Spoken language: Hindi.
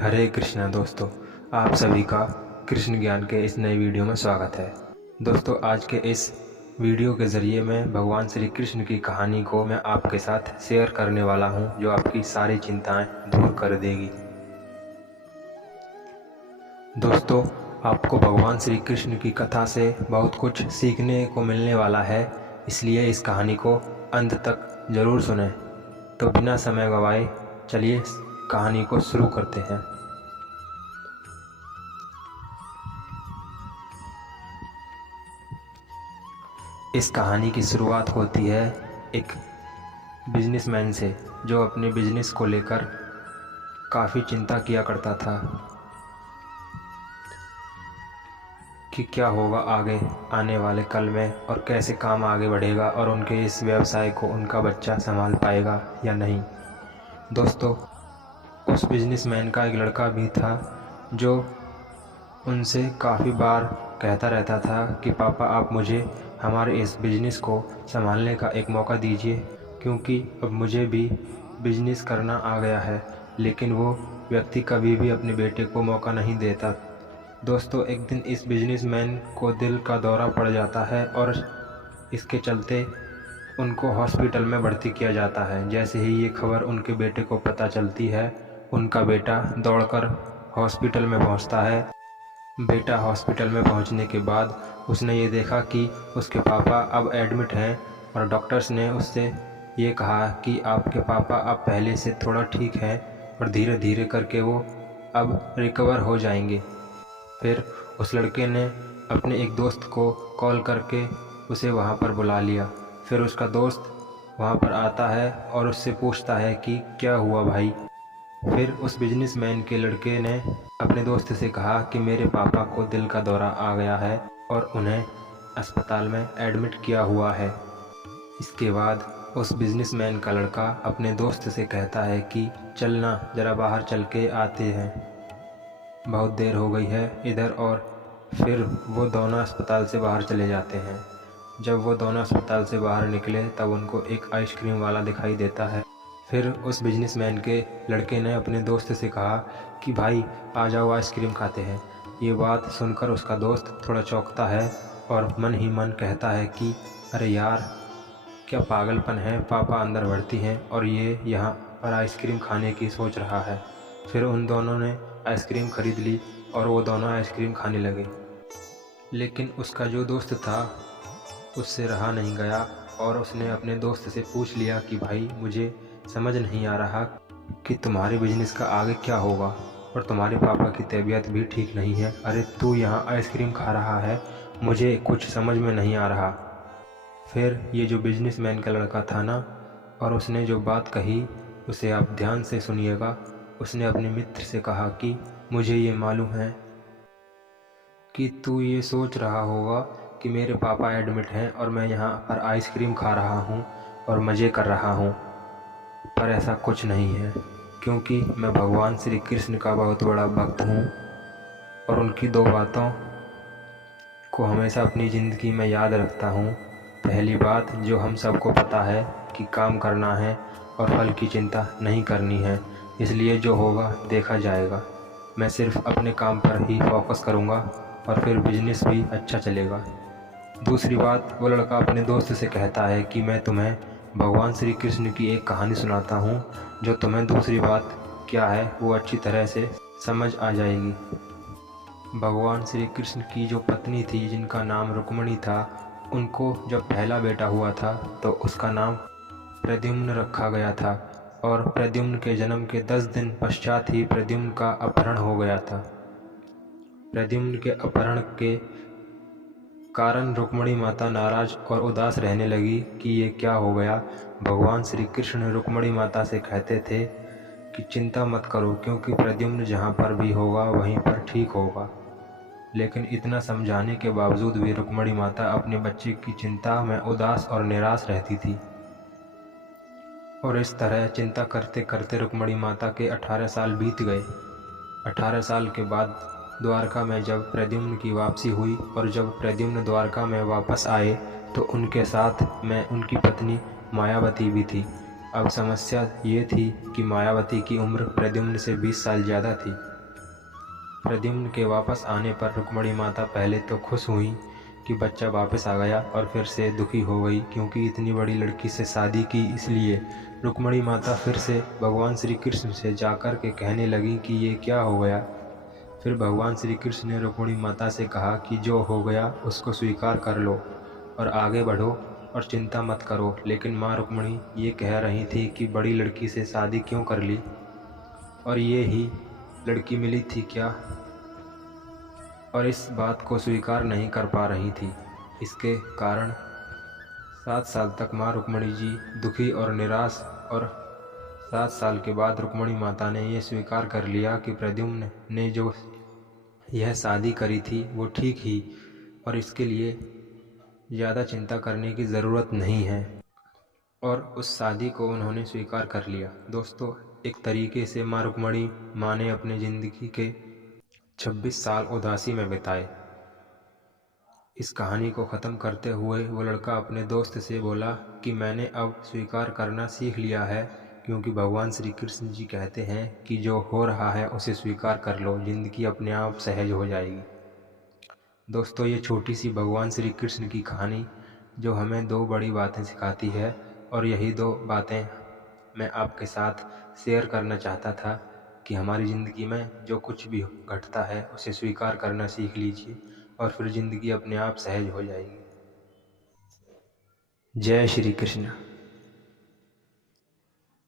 हरे कृष्णा दोस्तों, आप सभी का कृष्ण ज्ञान के इस नए वीडियो में स्वागत है। दोस्तों, आज के इस वीडियो के ज़रिए मैं भगवान श्री कृष्ण की कहानी को मैं आपके साथ शेयर करने वाला हूं, जो आपकी सारी चिंताएं दूर कर देगी। दोस्तों, आपको भगवान श्री कृष्ण की कथा से बहुत कुछ सीखने को मिलने वाला है, इसलिए इस कहानी को अंत तक ज़रूर सुनें। तो बिना समय गवाए चलिए कहानी को शुरू करते हैं। इस कहानी की शुरुआत होती है एक बिजनेसमैन से, जो अपने बिजनेस को लेकर काफ़ी चिंता किया करता था कि क्या होगा आगे आने वाले कल में और कैसे काम आगे बढ़ेगा और उनके इस व्यवसाय को उनका बच्चा संभाल पाएगा या नहीं। दोस्तों, उस बिजनेसमैन का एक लड़का भी था जो उनसे काफ़ी बार कहता रहता था कि पापा, आप मुझे हमारे इस बिज़नेस को संभालने का एक मौका दीजिए, क्योंकि अब मुझे भी बिज़नेस करना आ गया है। लेकिन वो व्यक्ति कभी भी अपने बेटे को मौका नहीं देता। दोस्तों, एक दिन इस बिजनेसमैन को दिल का दौरा पड़ जाता है और इसके चलते उनको हॉस्पिटल में भर्ती किया जाता है। जैसे ही ये खबर उनके बेटे को पता चलती है, उनका बेटा दौड़कर हॉस्पिटल में पहुंचता है। बेटा हॉस्पिटल में पहुंचने के बाद उसने ये देखा कि उसके पापा अब एडमिट हैं और डॉक्टर्स ने उससे ये कहा कि आपके पापा अब पहले से थोड़ा ठीक हैं और धीरे धीरे करके वो अब रिकवर हो जाएंगे। फिर उस लड़के ने अपने एक दोस्त को कॉल करके उसे वहाँ पर बुला लिया। फिर उसका दोस्त वहाँ पर आता है और उससे पूछता है कि क्या हुआ भाई। फिर उस बिजनेसमैन के लड़के ने अपने दोस्त से कहा कि मेरे पापा को दिल का दौरा आ गया है और उन्हें अस्पताल में एडमिट किया हुआ है। इसके बाद उस बिजनेसमैन का लड़का अपने दोस्त से कहता है कि चलना, ज़रा बाहर चल के आते हैं, बहुत देर हो गई है इधर। और फिर वो दोनों अस्पताल से बाहर चले जाते हैं। जब वो दोनों अस्पताल से बाहर निकले तब उनको एक आइसक्रीम वाला दिखाई देता है। फिर उस बिजनेसमैन के लड़के ने अपने दोस्त से कहा कि भाई, आ जाओ आइसक्रीम खाते हैं। ये बात सुनकर उसका दोस्त थोड़ा चौंकता है और मन ही मन कहता है कि अरे यार, क्या पागलपन है, पापा अंदर भर्ती हैं और ये यहाँ पर आइसक्रीम खाने की सोच रहा है। फिर उन दोनों ने आइसक्रीम ख़रीद ली और वो दोनों आइसक्रीम खाने लगे। लेकिन उसका जो दोस्त था उससे रहा नहीं गया और उसने अपने दोस्त से पूछ लिया कि भाई, मुझे समझ नहीं आ रहा कि तुम्हारे बिजनेस का आगे क्या होगा और तुम्हारे पापा की तबीयत भी ठीक नहीं है। अरे तू यहाँ आइसक्रीम खा रहा है, मुझे कुछ समझ में नहीं आ रहा। फिर ये जो बिजनेसमैन का लड़का था ना, और उसने जो बात कही उसे आप ध्यान से सुनिएगा। उसने अपने मित्र से कहा कि मुझे ये मालूम है कि तू ये सोच रहा होगा कि मेरे पापा एडमिट हैं और मैं यहाँ पर आइसक्रीम खा रहा हूँ और मज़े कर रहा हूँ, पर ऐसा कुछ नहीं है, क्योंकि मैं भगवान श्री कृष्ण का बहुत बड़ा भक्त हूँ और उनकी दो बातों को हमेशा अपनी ज़िंदगी में याद रखता हूँ। पहली बात, जो हम सबको पता है कि काम करना है और फल की चिंता नहीं करनी है, इसलिए जो होगा देखा जाएगा। मैं सिर्फ अपने काम पर ही फोकस करूँगा और फिर बिजनेस भी अच्छा चलेगा। दूसरी बात, वो लड़का अपने दोस्त से कहता है कि मैं तुम्हें भगवान श्री कृष्ण की एक कहानी सुनाता हूँ, जो तुम्हें दूसरी बात क्या है वो अच्छी तरह से समझ आ जाएगी। भगवान श्री कृष्ण की जो पत्नी थी, जिनका नाम रुक्मिणी था, उनको जब पहला बेटा हुआ था तो उसका नाम प्रद्युम्न रखा गया था और प्रद्युम्न के जन्म के 10 दिन पश्चात ही प्रद्युम्न का अपहरण हो गया था। प्रद्युम्न के अपहरण के कारण रुक्मिणी माता नाराज और उदास रहने लगी कि ये क्या हो गया। भगवान श्री कृष्ण रुक्मिणी माता से कहते थे कि चिंता मत करो, क्योंकि प्रद्युम्न जहाँ पर भी होगा वहीं पर ठीक होगा। लेकिन इतना समझाने के बावजूद भी रुक्मिणी माता अपने बच्चे की चिंता में उदास और निराश रहती थी। और इस तरह चिंता करते करते रुक्मिणी माता के 18 साल बीत गए। 18 साल के बाद द्वारका में जब प्रद्युम्न की वापसी हुई और जब प्रद्युम्न द्वारका में वापस आए तो उनके साथ में उनकी पत्नी मायावती भी थी। अब समस्या ये थी कि मायावती की उम्र प्रद्युम्न से 20 साल ज़्यादा थी। प्रद्युम्न के वापस आने पर रुक्मिणी माता पहले तो खुश हुई कि बच्चा वापस आ गया, और फिर से दुखी हो गई क्योंकि इतनी बड़ी लड़की से शादी की। इसलिए रुक्मिणी माता फिर से भगवान श्री कृष्ण से जाकर के कहने लगी कि ये क्या हो गया। फिर भगवान श्री कृष्ण ने रुक्मिणी माता से कहा कि जो हो गया उसको स्वीकार कर लो और आगे बढ़ो और चिंता मत करो। लेकिन माँ रुक्मिणी ये कह रही थी कि बड़ी लड़की से शादी क्यों कर ली, और ये ही लड़की मिली थी क्या, और इस बात को स्वीकार नहीं कर पा रही थी। इसके कारण 7 साल तक माँ रुक्मिणी जी दुखी और निराश, और 7 साल के बाद रुक्मिणी माता ने ये स्वीकार कर लिया कि प्रद्युम्न ने जो यह शादी करी थी वो ठीक ही, और इसके लिए ज़्यादा चिंता करने की ज़रूरत नहीं है, और उस शादी को उन्होंने स्वीकार कर लिया। दोस्तों, एक तरीके से माँ रुक्मिणी माँ ने अपने ज़िंदगी के 26 साल उदासी में बिताए। इस कहानी को ख़त्म करते हुए वो लड़का अपने दोस्त से बोला कि मैंने अब स्वीकार करना सीख लिया है, क्योंकि भगवान श्री कृष्ण जी कहते हैं कि जो हो रहा है उसे स्वीकार कर लो, ज़िंदगी अपने आप सहज हो जाएगी। दोस्तों, ये छोटी सी भगवान श्री कृष्ण की कहानी जो हमें 2 बड़ी बातें सिखाती है, और यही 2 बातें मैं आपके साथ शेयर करना चाहता था कि हमारी ज़िंदगी में जो कुछ भी घटता है उसे स्वीकार करना सीख लीजिए, और फिर ज़िंदगी अपने आप सहज हो जाएगी। जय श्री कृष्ण।